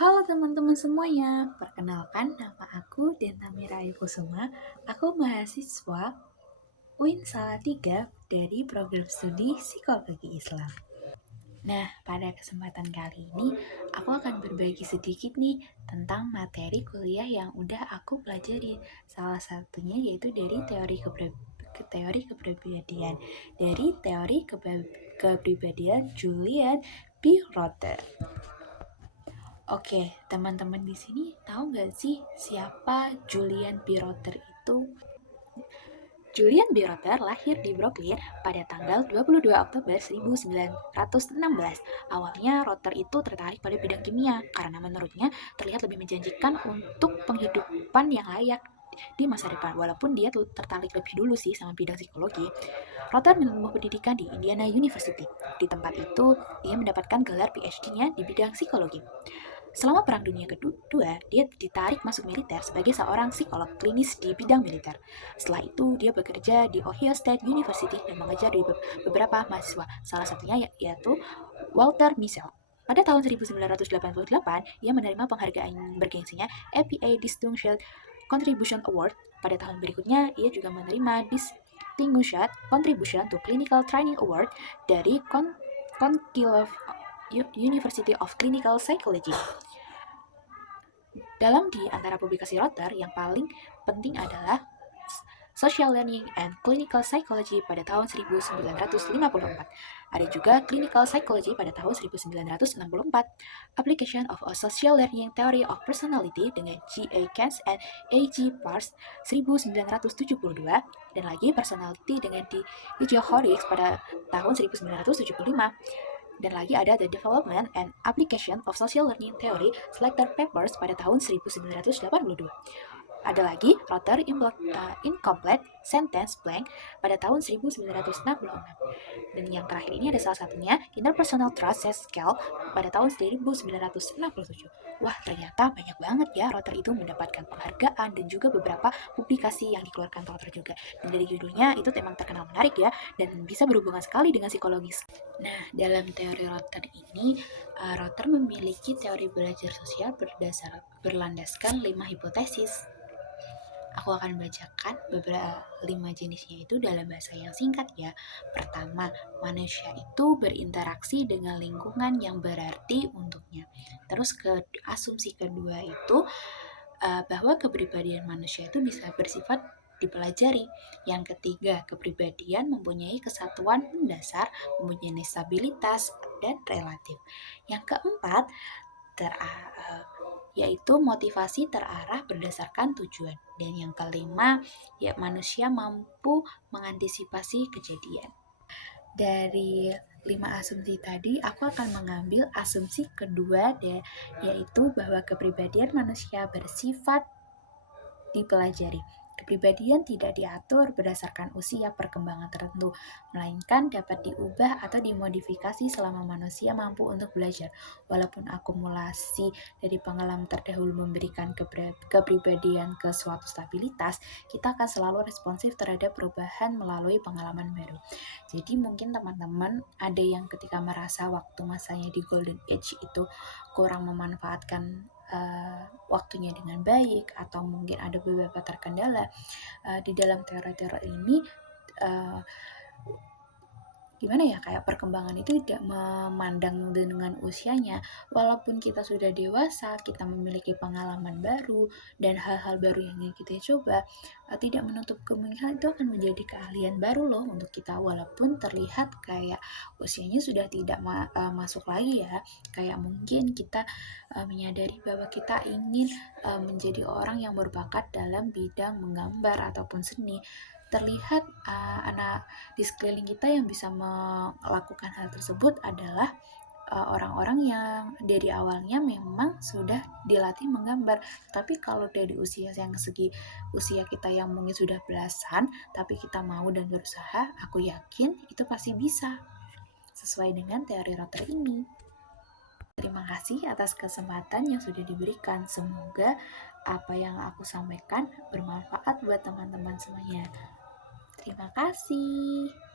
Halo teman-teman semuanya, perkenalkan nama aku Dentamira Ayu Kusuma. Aku mahasiswa UIN Salatiga dari program studi Psikologi Islam. Nah, pada kesempatan kali ini aku akan berbagi sedikit nih tentang materi kuliah yang udah aku pelajari. Salah satunya yaitu dari teori kepribadian dari kepribadian Julian B. Rotter. Oke, teman-teman di sini tahu nggak sih siapa Julian Biroter itu? Julian Biroter lahir di Brooklyn pada tanggal 22 Oktober 1916. Awalnya Rotter itu tertarik pada bidang kimia karena menurutnya terlihat lebih menjanjikan untuk penghidupan yang layak di masa depan. Walaupun dia tertarik lebih dulu sih sama bidang psikologi, Rotter menempuh pendidikan di Indiana University. Di tempat itu, ia mendapatkan gelar PhD-nya di bidang psikologi. Selama Perang Dunia Kedua, dia ditarik masuk militer sebagai seorang psikolog klinis di bidang militer. Setelah itu, dia bekerja di Ohio State University dan mengajar di beberapa mahasiswa, salah satunya yaitu Walter Mischel. Pada tahun 1988, ia menerima penghargaan bergengsinya APA Distinguished Contribution Award. Pada tahun berikutnya, ia juga menerima Distinguished Contribution to Clinical Training Award dari Conclave University of Clinical Psychology. Dalam di antara publikasi Rotter, yang paling penting adalah Social Learning and Clinical Psychology pada tahun 1954. Ada juga Clinical Psychology pada tahun 1964. Application of a Social Learning Theory of Personality dengan G.A. Kentz and A.G. Pars 1972. Dan lagi Personality dengan D.J. Horrocks pada tahun 1975. Dan lagi ada The Development and Application of Social Learning Theory Selector Papers pada tahun 1982. Ada lagi Rotter Incomplete Sentence Blank pada tahun 1966. Dan yang terakhir ini ada salah satunya Interpersonal Trust Scale pada tahun 1967. Wah, ternyata banyak banget ya Rotter itu mendapatkan penghargaan dan juga beberapa publikasi yang dikeluarkan Rotter juga. Dan dari judulnya itu memang terkenal menarik ya, dan bisa berhubungan sekali dengan psikologis. Nah, dalam teori Rotter ini, Rotter memiliki teori belajar sosial berlandaskan 5 hipotesis. Aku akan bacakan beberapa 5 jenisnya itu dalam bahasa yang singkat ya. Pertama, manusia itu berinteraksi dengan lingkungan yang berarti untuknya. Terus asumsi kedua itu bahwa kepribadian manusia itu bisa bersifat dipelajari. Yang ketiga, kepribadian mempunyai kesatuan mendasar, mempunyai stabilitas dan relatif. Yang keempat, yaitu motivasi terarah berdasarkan tujuan. Dan yang kelima, ya manusia mampu mengantisipasi kejadian. Dari 5 asumsi tadi, aku akan mengambil asumsi kedua yaitu bahwa kepribadian manusia bersifat dipelajari. Kepribadian tidak diatur berdasarkan usia perkembangan tertentu, melainkan dapat diubah atau dimodifikasi selama manusia mampu untuk belajar. Walaupun akumulasi dari pengalaman terdahulu memberikan kepribadian ke suatu stabilitas, kita akan selalu responsif terhadap perubahan melalui pengalaman baru. Jadi mungkin teman-teman ada yang ketika merasa waktu masanya di Golden Age itu kurang memanfaatkan waktunya dengan baik, atau mungkin ada beberapa terkendala di dalam teori-teori ini, gimana ya, kayak perkembangan itu tidak memandang dengan usianya. Walaupun kita sudah dewasa, kita memiliki pengalaman baru dan hal-hal baru yang ingin kita coba, tidak menutup kemungkinan itu akan menjadi keahlian baru loh untuk kita, walaupun terlihat kayak usianya sudah tidak masuk lagi ya. Kayak mungkin kita menyadari bahwa kita ingin menjadi orang yang berbakat dalam bidang menggambar ataupun seni. Terlihat anak di sekeliling kita yang bisa melakukan hal tersebut adalah orang-orang yang dari awalnya memang sudah dilatih menggambar. Tapi kalau dari usia kita yang mungkin sudah belasan, tapi kita mau dan berusaha, aku yakin itu pasti bisa sesuai dengan teori Rotter ini. Terima kasih atas kesempatan yang sudah diberikan. Semoga apa yang aku sampaikan bermanfaat buat teman-teman semuanya. Terima kasih.